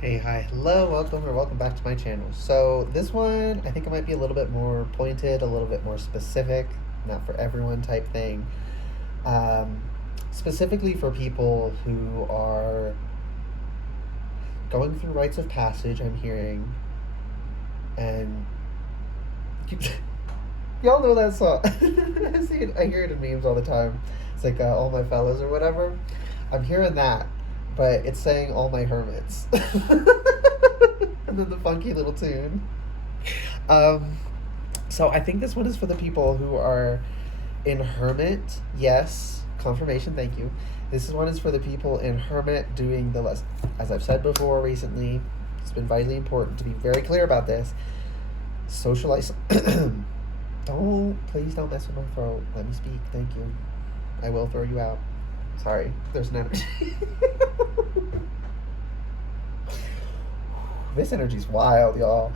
Hey, hi, hello, welcome or welcome back to my channel. So this one, I think it might be a little bit more pointed, a little bit more specific, not for everyone type thing. Um, Specifically for people who are going through rites of passage, I'm hearing, and y'all know that song. I hear it in memes all the time. It's like All My Fellas or whatever. I'm hearing that, but it's saying All My Hermits. And then the funky little tune. Um, so I think this one is for the people who are in Hermit. Yes, confirmation. Thank you. This one is for the people in Hermit doing the less. As I've said before recently, it's been vitally important to be very clear about this. Social please don't mess with my throat. Let me speak. Thank you. I will throw you out. Sorry, there's an energy. This energy's wild, y'all.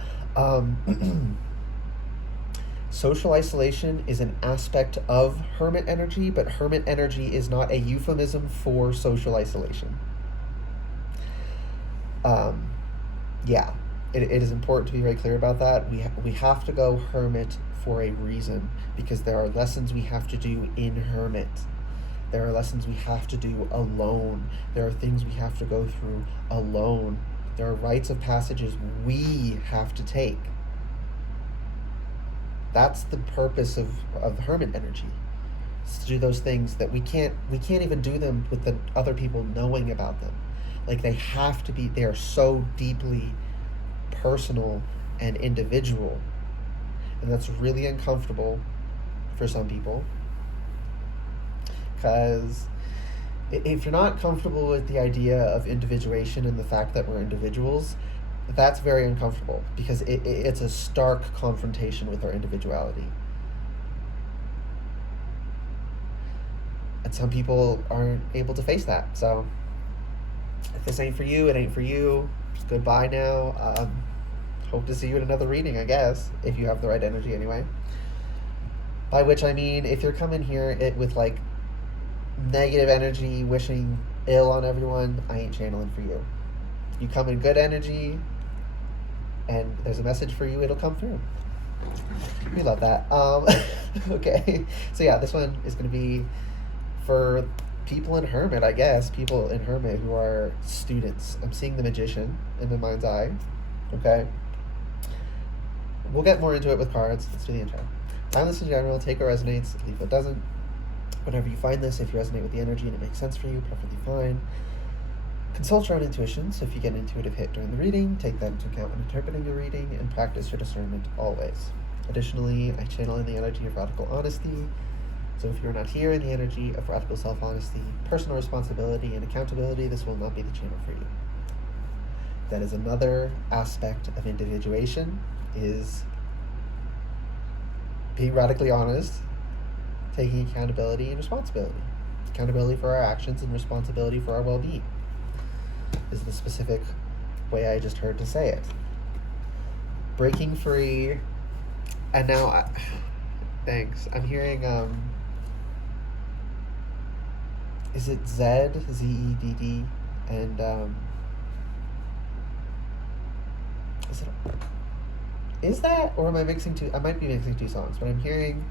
Social isolation is an aspect of hermit energy, but hermit energy is not a euphemism for social isolation. Um, yeah, it is important to be very clear about that. We have to go hermit for a reason because there are lessons we have to do in hermit. There are lessons we have to do alone. There are things we have to go through alone. There are rites of passages we have to take. That's the purpose of hermit energy. It's to do those things that we can't even do them with the other people knowing about them. Like they are so deeply personal and individual. And that's really uncomfortable for some people. Because if you're not comfortable with the idea of individuation and the fact that we're individuals, that's very uncomfortable because it's a stark confrontation with our individuality. And some people aren't able to face that. So if this ain't for you, it ain't for you. Just goodbye now. Hope to see you in another reading, I guess, if you have the right energy anyway. By which I mean, if you're coming here with like negative energy, wishing ill on everyone, I ain't channeling for you. You come in good energy, and there's a message for you, it'll come through. We love that. Okay, so yeah, this one is going to be for people in Hermit, I guess. People in Hermit who are students. I'm seeing the Magician in my mind's eye. Okay. We'll get more into it with cards. Let's do the intro. Timeless in general, take what resonates, leave what doesn't. Whenever you find this, if you resonate with the energy and it makes sense for you, perfectly fine. Consult your own intuition, so if you get an intuitive hit during the reading, take that into account when interpreting your reading, and practice your discernment always. Additionally, I channel in the energy of radical honesty, so if you're not here in the energy of radical self-honesty, personal responsibility, and accountability, this will not be the channel for you. That is another aspect of individuation, is being radically honest, taking accountability and responsibility. Accountability for our actions and responsibility for our well-being is the specific way I just heard to say it. Breaking free, and now, thanks. I'm hearing, is it Zed, Z-E-D-D, and, is that, or am I mixing two? I might be mixing two songs, but I'm hearing,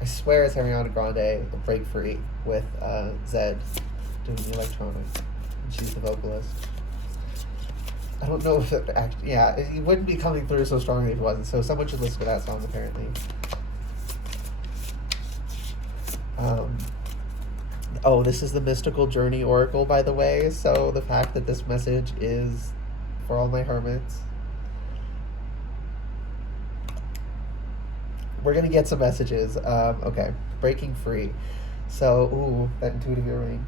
I swear it's Ariana Grande, Break Free, with Zed doing the electronic. And she's the vocalist. I don't know if it actually, yeah, it wouldn't be coming through so strongly if it wasn't, so someone should listen to that song, apparently. Oh, this is the Mystical Journey Oracle, by the way, so the fact that this message is for all my hermits. We're going to get some messages. Okay, breaking free. So, ooh, that intuitive earring.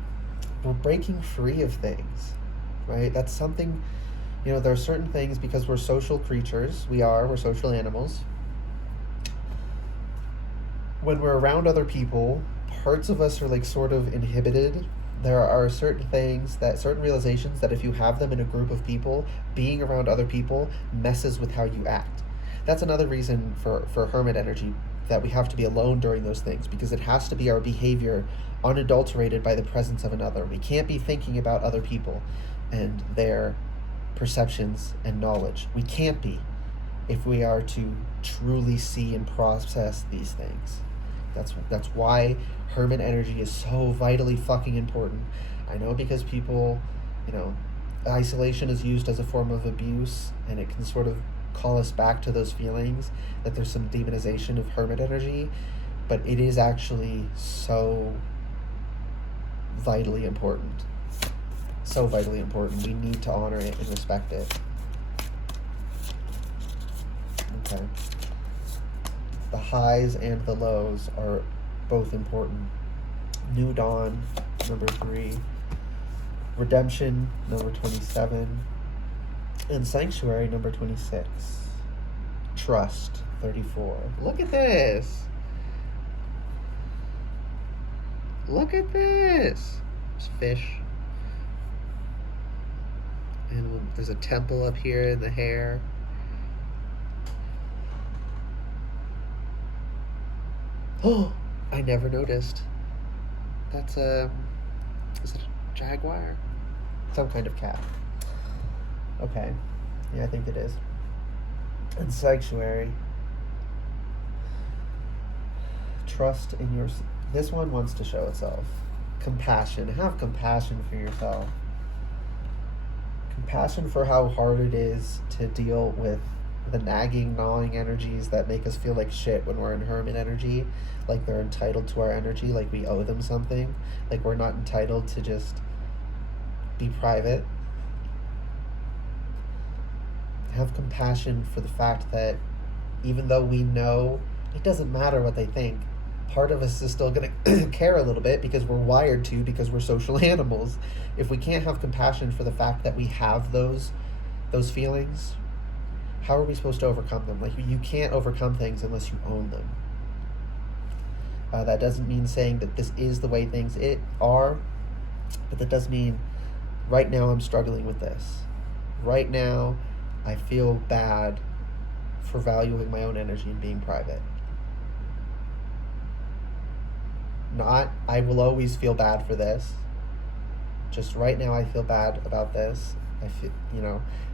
We're breaking free of things, right? That's something, there are certain things, because we're social creatures. We're social animals. When we're around other people, parts of us are like sort of inhibited. There are certain realizations that if you have them in a group of people, being around other people messes with how you act. That's another reason for hermit energy, that we have to be alone during those things, because it has to be our behavior unadulterated by the presence of another. We can't be thinking about other people and their perceptions and knowledge. We can't be if we are to truly see and process these things. That's why hermit energy is so vitally fucking important. I know, because people, you know, isolation is used as a form of abuse, and it can sort of call us back to those feelings that there's some demonization of hermit energy, but it is actually so vitally important. So vitally important. We need to honor it and respect it. Okay. The highs and the lows are both important. New Dawn, number 3. Redemption, number 27. And Sanctuary, number 26. Trust, 34. Look at this. Look at this. There's fish. And there's a temple up here in the hair. Oh, I never noticed. That's is it a jaguar? Some kind of cat. Okay. Yeah, I think it is. And Sanctuary. Trust in your... This one wants to show itself. Compassion. Have compassion for yourself. Compassion for how hard it is to deal with the nagging, gnawing energies that make us feel like shit when we're in hermit energy. Like they're entitled to our energy, like we owe them something. Like we're not entitled to just be private. Have compassion for the fact that even though we know it doesn't matter what they think, part of us is still going to care a little bit because we're wired to, because we're social animals. If we can't have compassion for the fact that we have those feelings, how are we supposed to overcome them? Like, you can't overcome things unless you own them. That doesn't mean saying that this is the way things are, but that does mean right now I'm struggling with this. Right now I feel bad for valuing my own energy and being private. Not, I will always feel bad for this. Just right now I feel bad about this. I feel,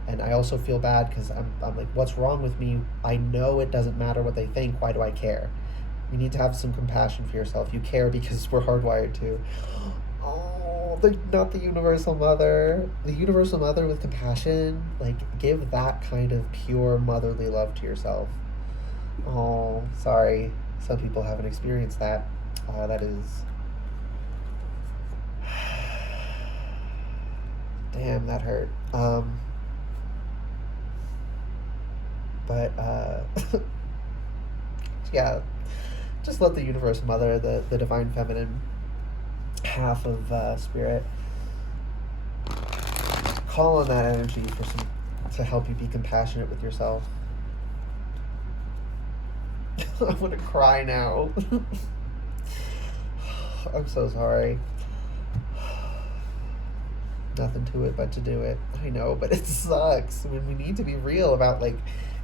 and I also feel bad because I'm like, what's wrong with me? I know it doesn't matter what they think. Why do I care? You need to have some compassion for yourself. You care because we're hardwired to. Oh, not the universal mother. The universal mother with compassion. Like, give that kind of pure motherly love to yourself. Oh, sorry. Some people haven't experienced that. That is... Damn, that hurt. But, yeah, just let the universe mother, the divine feminine half of spirit, call on that energy to help you be compassionate with yourself. I'm gonna cry now. I'm so sorry. Nothing to it but to do it. I know, but it sucks. When we need to be real about, like,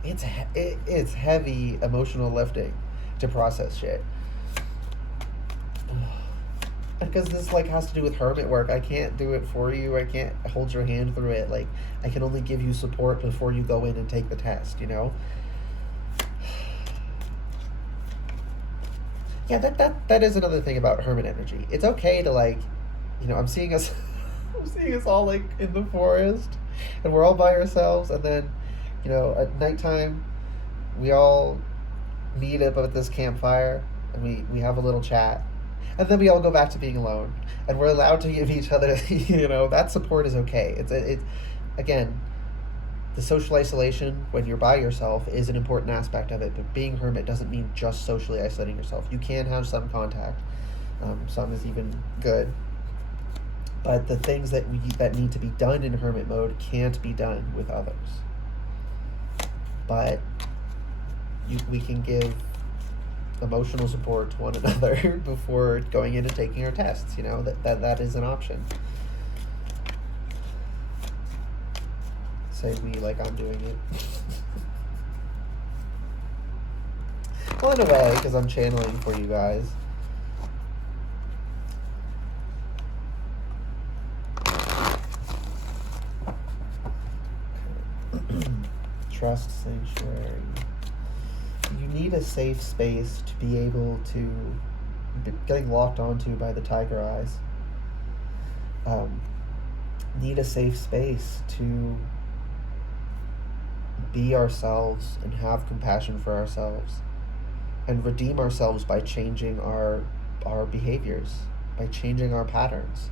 it's heavy emotional lifting to process shit. Because this, like, has to do with hermit work. I can't do it for you. I can't hold your hand through it. Like, I can only give you support before you go in and take the test, Yeah, that is another thing about hermit energy. It's okay to, like, I'm seeing us all, like, in the forest, and we're all by ourselves, and then, at nighttime, we all meet up at this campfire, and we have a little chat, and then we all go back to being alone, and we're allowed to give each other, that support is okay. It's again, the social isolation when you're by yourself is an important aspect of it, but being hermit doesn't mean just socially isolating yourself. You can have some contact. Some is even good. But the things that need to be done in hermit mode can't be done with others. But we can give emotional support to one another before going in and taking our tests. That is an option. Say we like I'm doing it. Well, in a way, because I'm channeling for you guys. Trust sanctuary. You need a safe space to be able to getting locked onto by the tiger eyes. Need a safe space to be ourselves and have compassion for ourselves and redeem ourselves by changing our behaviors, by changing our patterns.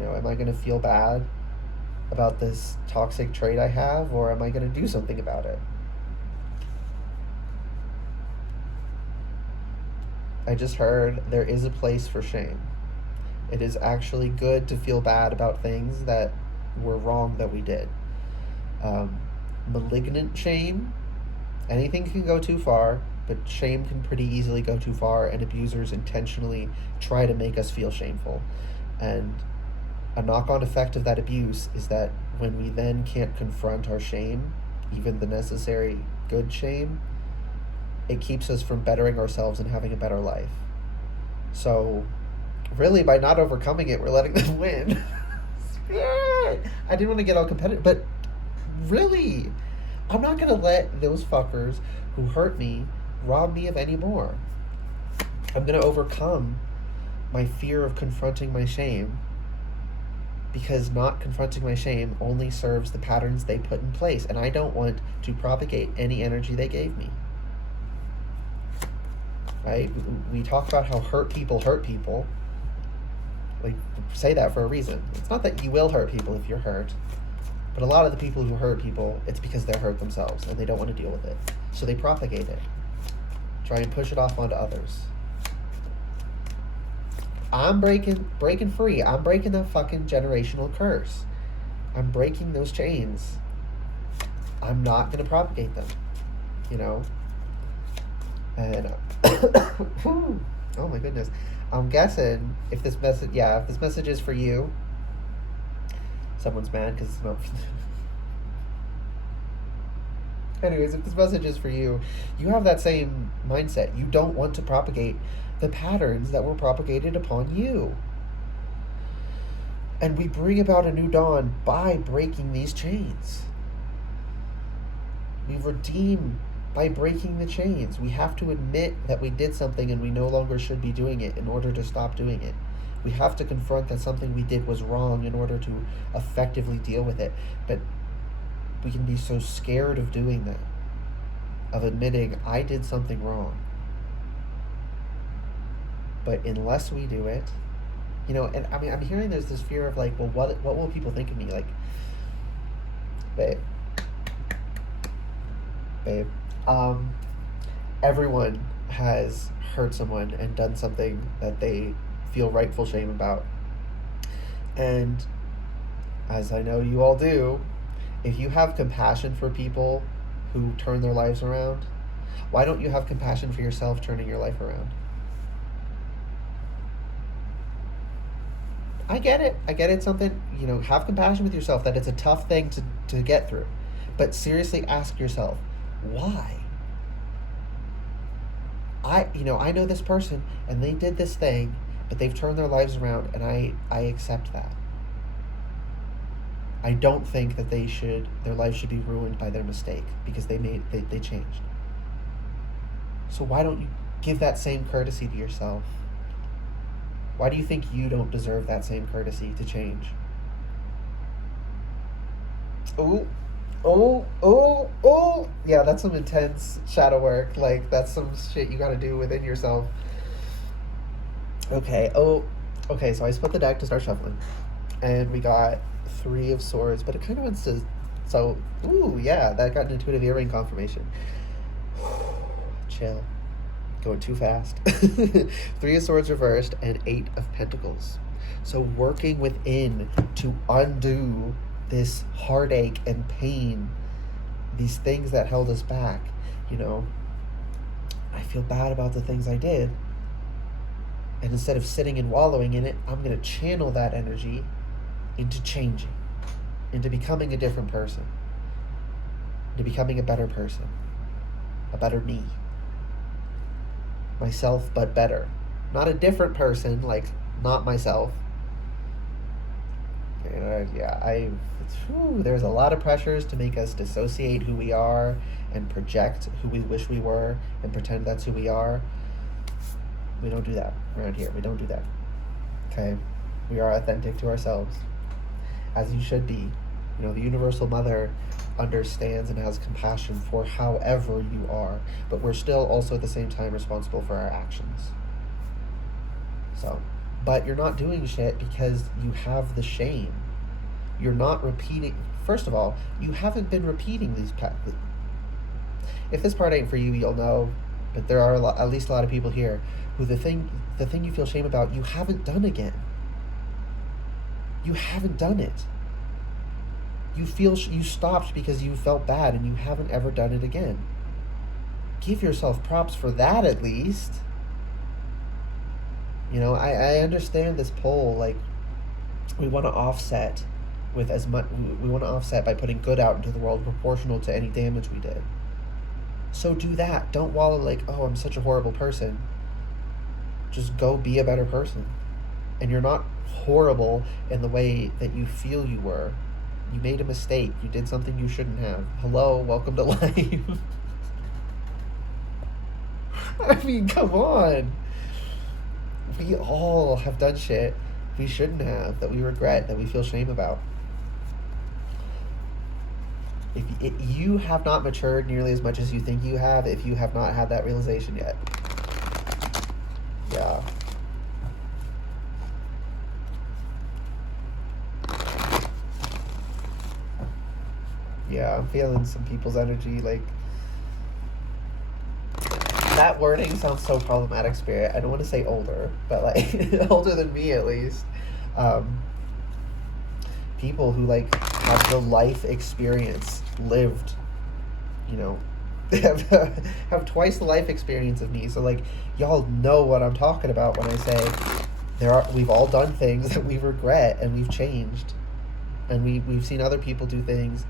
Am I going to feel bad about this toxic trait I have, or am I going to do something about it? I just heard there is a place for shame. It is actually good to feel bad about things that were wrong that we did. Malignant shame, anything can go too far, but shame can pretty easily go too far, and abusers intentionally try to make us feel shameful. And a knock-on effect of that abuse is that when we then can't confront our shame, even the necessary good shame, it keeps us from bettering ourselves and having a better life. So really, by not overcoming it, we're letting them win. Spirit! I didn't want to get all competitive, but really, I'm not going to let those fuckers who hurt me rob me of any more. I'm going to overcome my fear of confronting my shame, because not confronting my shame only serves the patterns they put in place, and I don't want to propagate any energy they gave me. Right? We talk about how hurt people. Like, say that for a reason. It's not that you will hurt people if you're hurt, but a lot of the people who hurt people, it's because they're hurt themselves and they don't want to deal with it. So they propagate it. Try and push it off onto others. I'm breaking free. I'm breaking that fucking generational curse. I'm breaking those chains. I'm not going to propagate them. And oh my goodness. I'm guessing if this message is for you, someone's mad because it's not. Anyways, if this message is for you, you have that same mindset. You don't want to propagate the patterns that were propagated upon you. And we bring about a new dawn by breaking these chains. We redeem by breaking the chains. We have to admit that we did something and we no longer should be doing it in order to stop doing it. We have to confront that something we did was wrong in order to effectively deal with it. But we can be so scared of doing that, of admitting I did something wrong. But unless we do it, and I mean, I'm hearing there's this fear of like, well, what will people think of me? Like, babe, everyone has hurt someone and done something that they feel rightful shame about. And as I know you all do, if you have compassion for people who turn their lives around, why don't you have compassion for yourself turning your life around? I get it. It's something, have compassion with yourself, that it's a tough thing to get through. But seriously ask yourself, why? I know this person and they did this thing, but they've turned their lives around, and I accept that. I don't think that their life should be ruined by their mistake because they changed. So why don't you give that same courtesy to yourself? Why do you think you don't deserve that same courtesy to change? Oh. Yeah, that's some intense shadow work. Like, that's some shit you gotta do within yourself. Okay, so I split the deck to start shuffling. And we got 3 of Swords, but it kind of wants to... So, yeah, that got an intuitive earring confirmation. Chill. Going too fast. 3 of Swords reversed and 8 of Pentacles. So working within to undo this heartache and pain, these things that held us back. I feel bad about the things I did. And instead of sitting and wallowing in it, I'm going to channel that energy into changing, into becoming a different person, into becoming a better person, a better me. Myself, but better. Not a different person, like not myself. There's a lot of pressures to make us dissociate who we are and project who we wish we were and pretend that's who we are. We don't do that around here. We don't do that. Okay? We are authentic to ourselves, as you should be. The Universal Mother understands and has compassion for however you are, but we're still also at the same time responsible for our actions. So, but you're not doing shit because you have the shame. You're not repeating. First of all, you haven't been repeating these. If this part ain't for you, you'll know. But there are at least a lot of people here who the thing you feel shame about, you haven't done again. You haven't done it. You stopped because you felt bad and you haven't ever done it again. Give yourself props for that at least. I understand this pull, like, we want to offset with as much, we want to offset by putting good out into the world proportional to any damage we did. So do that. Don't wallow like, oh, I'm such a horrible person. Just go be a better person. And you're not horrible in the way that you feel you were. You made a mistake. You did something you shouldn't have. Hello, welcome to life. I mean, come on. We all have done shit we shouldn't have, that we regret, that we feel shame about. If you have not matured nearly as much as you think you have, if you have not had that realization yet. Yeah. Yeah, I'm feeling some people's energy, like, that wording sounds so problematic, Spirit. I don't want to say older, but like older than me at least. People who like have the life experience lived, have twice the life experience of me. So like, y'all know what I'm talking about when I say we've all done things that we regret and we've changed, and we've seen other people do things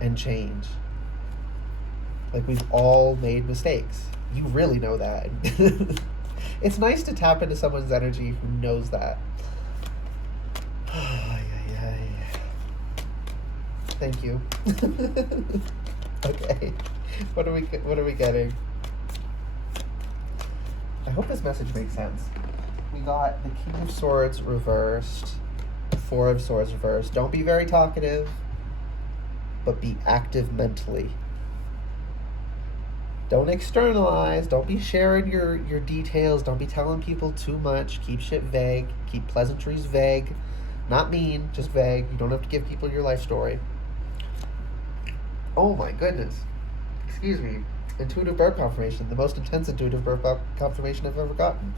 and change. Like, we've all made mistakes. You really know that. It's nice to tap into someone's energy who knows that. Thank you. Okay. What are we getting? I hope this message makes sense. We got the King of Swords reversed, Four of Swords reversed. Don't be very talkative, but be active mentally. Don't externalize. Don't be sharing your details. Don't be telling people too much. Keep shit vague. Keep pleasantries vague. Not mean, just vague. You don't have to give people your life story. Oh my goodness. Excuse me. Intuitive birth confirmation. The most intense intuitive birth confirmation I've ever gotten.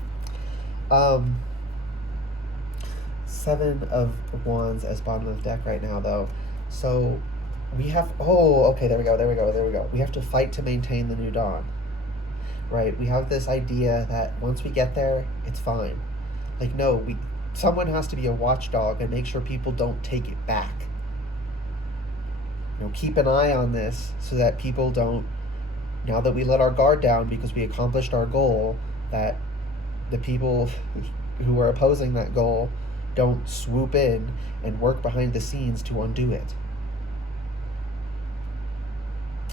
7 of Wands as bottom of the deck right now, though. So we have, okay, there we go. We have to fight to maintain the new dawn, right? We have this idea that once we get there, it's fine. Like, no, someone has to be a watchdog and make sure people don't take it back. Keep an eye on this so that people don't, now that we let our guard down because we accomplished our goal, that the people who are opposing that goal don't swoop in and work behind the scenes to undo it.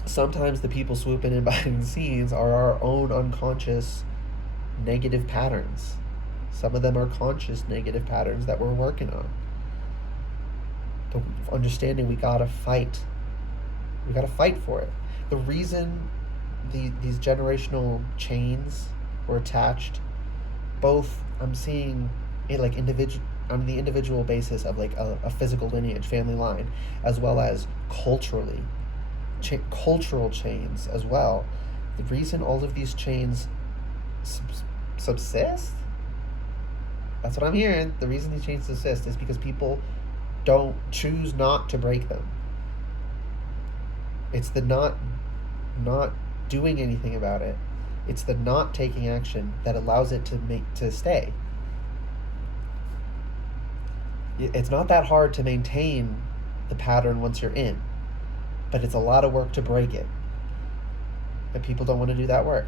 Sometimes the people swooping in behind the scenes are our own unconscious negative patterns. Some of them are conscious negative patterns that we're working on. But understanding we gotta fight. We gotta fight for it. The reason these generational chains were attached, both I'm seeing it like on the individual basis of like a physical lineage, family line, as well as culturally. Cultural chains as well. The reason all of these chains subsist, that's what I'm hearing. The reason these chains subsist is because people don't choose not to break them. It's the not doing anything about it. It's the not taking action that allows it to stay. It's not that hard to maintain the pattern once you're in. But it's a lot of work to break it. But people don't want to do that work.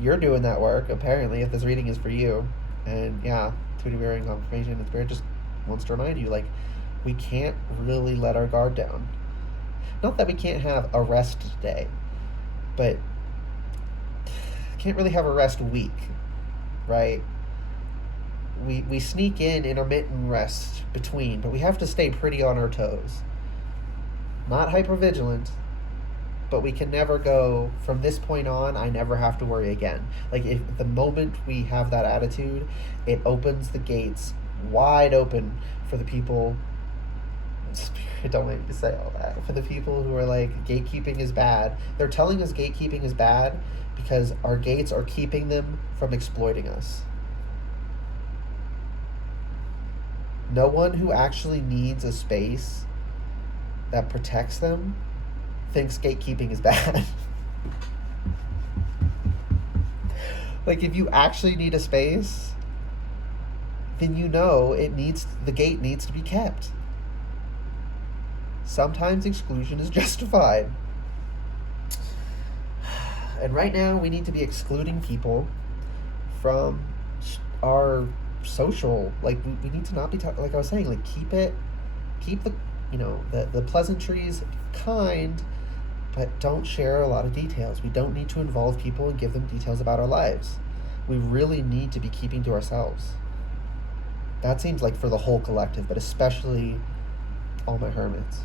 You're doing that work, apparently, if this reading is for you. And yeah, intuitive hearing confirmation, and Spirit just wants to remind you, like, we can't really let our guard down. Not that we can't have a rest day, but can't really have a rest week, right? We sneak in intermittent rest between, but we have to stay pretty on our toes. Not hypervigilant, but we can never go from this point on, I never have to worry again. Like, if the moment we have that attitude, it opens the gates wide open for the people. Don't make me say all that. For the people who are like, gatekeeping is bad. They're telling us gatekeeping is bad because our gates are keeping them from exploiting us. No one who actually needs a space that protects them thinks gatekeeping is bad. Like, if you actually need a space, then you know the gate needs to be kept. Sometimes exclusion is justified. And right now we need to be excluding people from our social, like, we need to not be like I was saying, like, keep the the pleasantries kind, but don't share a lot of details. We don't need to involve people and give them details about our lives. We really need to be keeping to ourselves. That seems like for the whole collective, but especially all my hermits.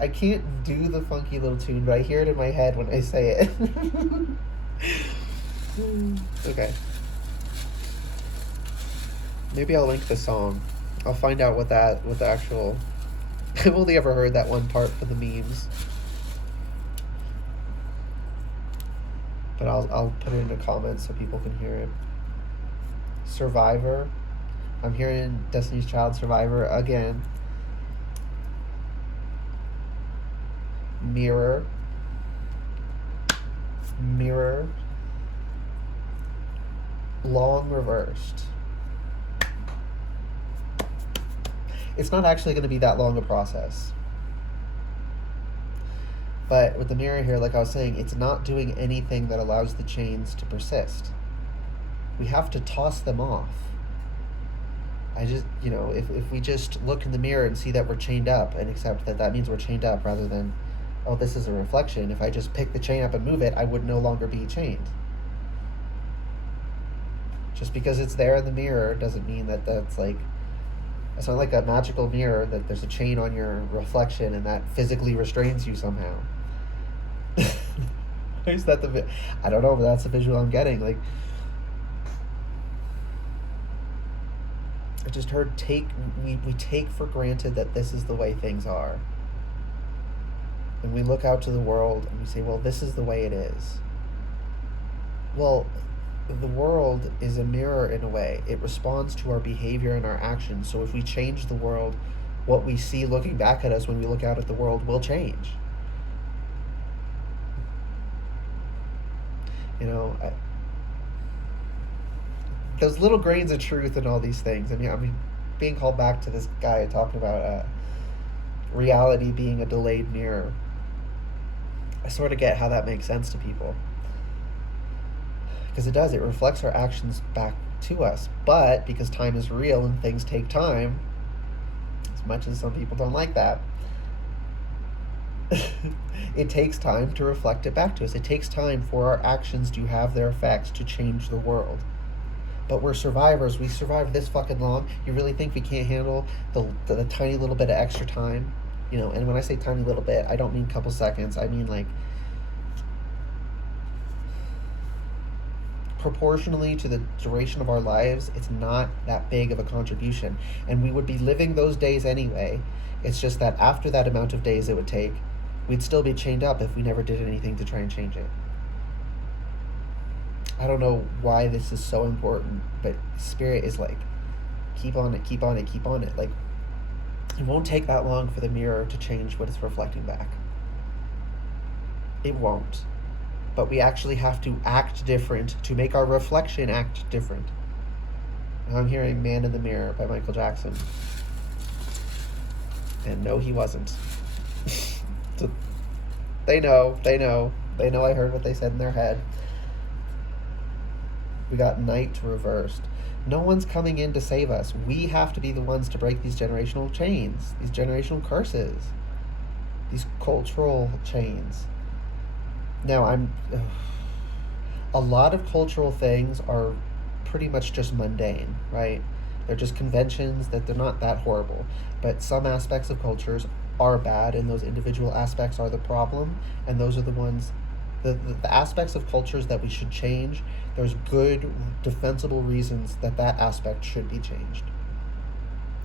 I can't do the funky little tune, but I hear it in my head when I say it. Okay. Maybe I'll link the song. I'll find out what the actual... I've only ever heard that one part for the memes. But I'll put it in the comments so people can hear it. Survivor. I'm hearing Destiny's Child Survivor again. Mirror. Long reversed. It's not actually going to be that long a process. But with the mirror here, like I was saying, it's not doing anything that allows the chains to persist. We have to toss them off. If we just look in the mirror and see that we're chained up and accept that that means we're chained up rather than, oh, this is a reflection. If I just pick the chain up and move it, I would no longer be chained. Just because it's there in the mirror doesn't mean that that's like... It's not like a magical mirror that there's a chain on your reflection and that physically restrains you somehow. Is that I don't know, but that's the visual I'm getting. Like, I just heard we take for granted that this is the way things are. And we look out to the world and we say, well, this is the way it is. Well, the world is a mirror in a way. It responds to our behavior and our actions. So if we change the world, what we see looking back at us when we look out at the world will change. Those little grains of truth in all these things. I mean, being called back to this guy talking about reality being a delayed mirror. I sort of get how that makes sense to people. Because it does, it reflects our actions back to us. But because time is real and things take time, as much as some people don't like that, it takes time to reflect it back to us. It takes time for our actions to have their effects to change the world. But we're survivors. We survived this fucking long. You really think we can't handle the tiny little bit of extra time? And when I say tiny little bit, I don't mean a couple seconds. I mean, like, proportionally to the duration of our lives, it's not that big of a contribution. And we would be living those days anyway. It's just that after that amount of days it would take, we'd still be chained up if we never did anything to try and change it. I don't know why this is so important, but Spirit is like, keep on it, keep on it, keep on it. Like, it won't take that long for the mirror to change what it's reflecting back. It won't. But we actually have to act different to make our reflection act different. I'm hearing Man in the Mirror by Michael Jackson. And no, he wasn't. So they know I heard what they said in their head. We got night reversed. No one's coming in to save us. We have to be the ones to break these generational chains, these generational curses, these cultural chains. Now, a lot of cultural things are pretty much just mundane, right? They're just conventions that they're not that horrible. But some aspects of cultures are bad, and those individual aspects are the problem, and those are the ones, the aspects of cultures that we should change. There's good, defensible reasons that that aspect should be changed.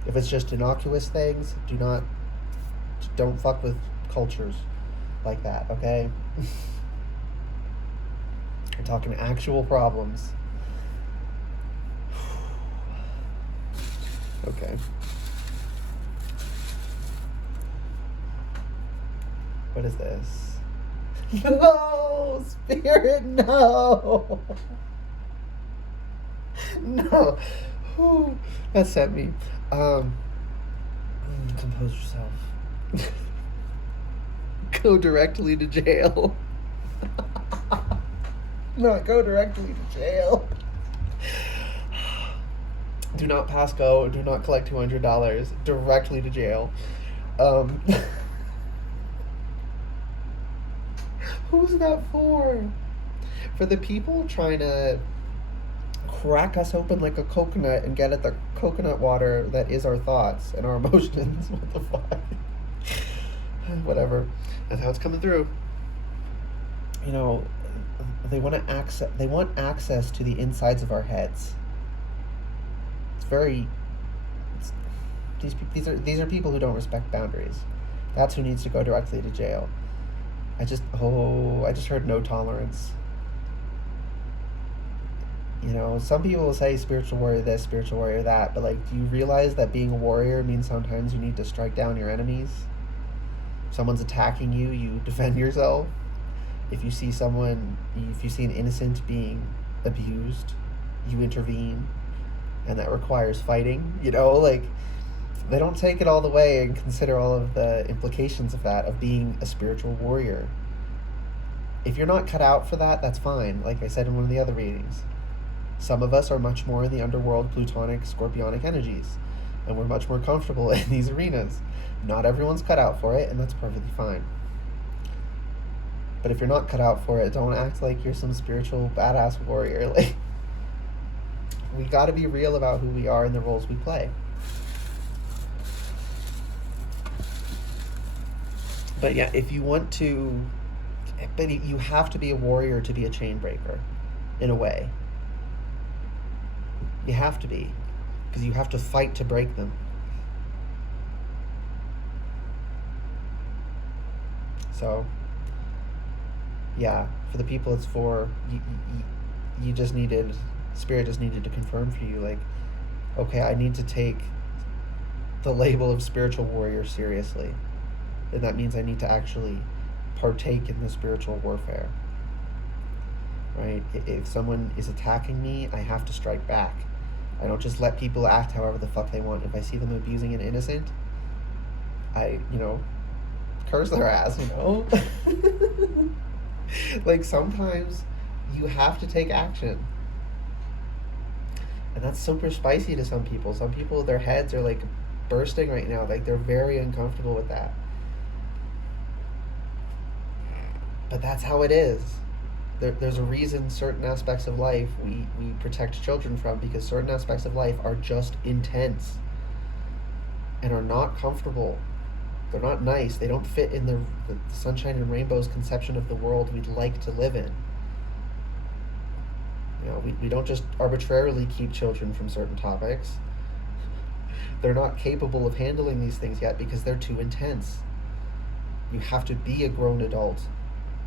If it's just innocuous things, don't fuck with cultures like that, okay? We're talking actual problems. Okay. What is this? No! Spirit, no! No. Whew. That sent me. Compose yourself. Go directly to jail. No, go directly to jail. Do not pass go. Do not collect $200. Directly to jail. Who's that for? For the people trying to crack us open like a coconut and get at the coconut water that is our thoughts and our emotions. What the fuck? Whatever. That's how it's coming through. You know, they want access to the insides of our heads. These are people who don't respect boundaries. That's who needs to go directly to jail. I just heard no tolerance. You know, some people will say spiritual warrior this, spiritual warrior that, but like, do you realize that being a warrior means sometimes you need to strike down your enemies? If someone's attacking you, you defend yourself. If you see an innocent being abused, you intervene, and that requires fighting. You know, like, they don't take it all the way and consider all of the implications of that, of being a spiritual warrior. If you're not cut out for that, that's fine. Like I said in one of the other readings, some of us are much more in the underworld, plutonic, scorpionic energies, and we're much more comfortable in these arenas. Not everyone's cut out for it, and that's perfectly fine. But if you're not cut out for it, don't act like you're some spiritual badass warrior. Like, we got to be real about who we are and the roles we play. But yeah, you have to be a warrior to be a chain breaker, in a way. You have to be, because you have to fight to break them. So, yeah, for the people it's for, Spirit just needed to confirm for you, like, okay, I need to take the label of spiritual warrior seriously. And that means I need to actually partake in the spiritual warfare. Right? If someone is attacking me, I have to strike back. I don't just let people act however the fuck they want. If I see them abusing an innocent, I, curse their ass, Like, sometimes you have to take action. And that's super spicy to some people. Some people, their heads are like bursting right now. Like, they're very uncomfortable with that. But that's how it is. There's a reason certain aspects of life we protect children from, because certain aspects of life are just intense and are not comfortable. They're not nice. They don't fit in the sunshine and rainbows conception of the world we'd like to live in. We don't just arbitrarily keep children from certain topics. They're not capable of handling these things yet because they're too intense. You have to be a grown adult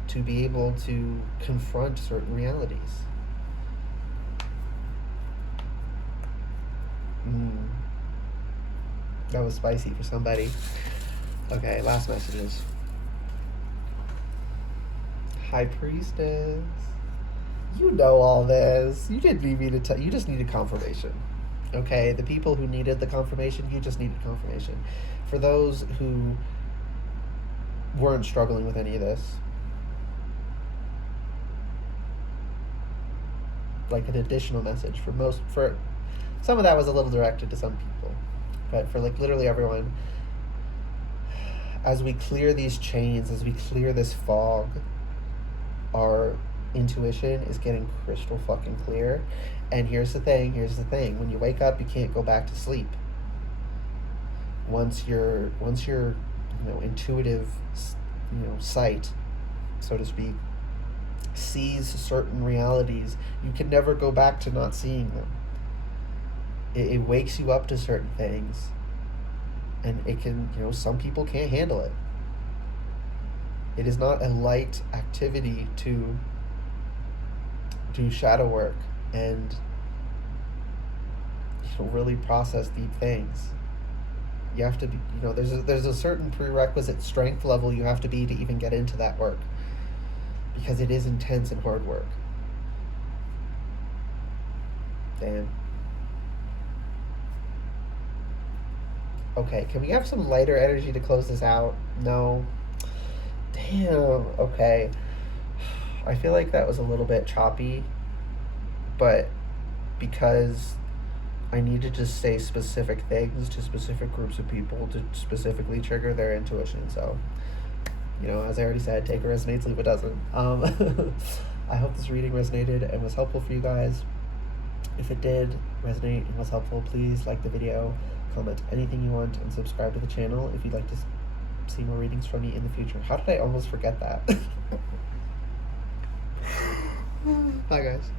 to be able to confront certain realities. That was spicy for somebody. Okay, last messages. High Priestess. You know all this. You didn't need me to tell. You just needed confirmation. Okay, the people who needed the confirmation, you just needed confirmation. For those who weren't struggling with any of this, like an additional message for Some of that was a little directed to some people, but for like literally everyone, as we clear these chains, as we clear this fog, our intuition is getting crystal fucking clear. And here's the thing, when you wake up, you can't go back to sleep. Once your intuitive sight, so to speak, sees certain realities, you can never go back to not seeing them. It wakes you up to certain things, and it can, some people can't handle it. It is not a light activity to do shadow work and really process deep things. You have to be, there's a certain prerequisite strength level you have to be to even get into that work, because it is intense and hard work. Damn. Okay, can we have some lighter energy to close this out? No. Damn, okay. I feel like that was a little bit choppy, but because I need to just say specific things to specific groups of people to specifically trigger their intuition. So, as I already said, take what resonates, leave what doesn't. I hope this reading resonated and was helpful for you guys. If it did resonate and was helpful, please like the video, comment anything you want, and subscribe to the channel if you'd like to see more readings from me in the future. How did I almost forget that? Bye, guys.